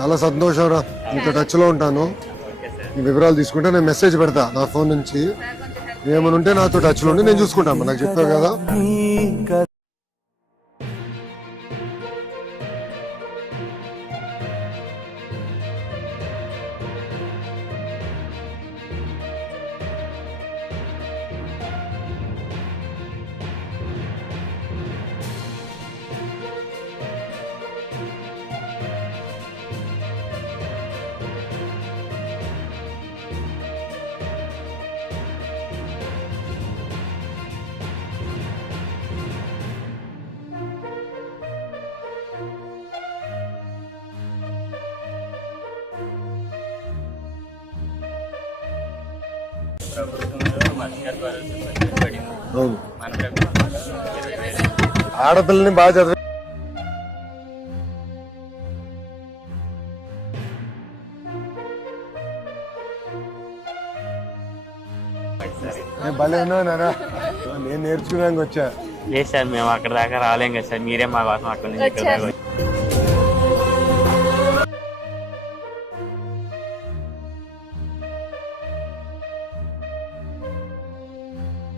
చాలా సంతోషం రా, నీతో టచ్ లో ఉంటాను. ఈ వివరాలు తీసుకుంటే నేను మెసేజ్ పెడతా నా ఫోన్ నుంచి. ఏమైనా ఉంటే నాతో టచ్ లో ఉండి నేను చూసుకుంటాను. నాకు చెప్తావు కదా. అవును, ఆడపిల్లని బాగా చదివి భలే ఉన్నావు నానా. నేను నేర్చుకున్నాక వచ్చా. లేదు సార్, మేము అక్కడ దాకా రాలేం కదా సార్, మీరే మా కోసం అక్కడ నుంచి ఇక్కడ దాకా వచ్చారు.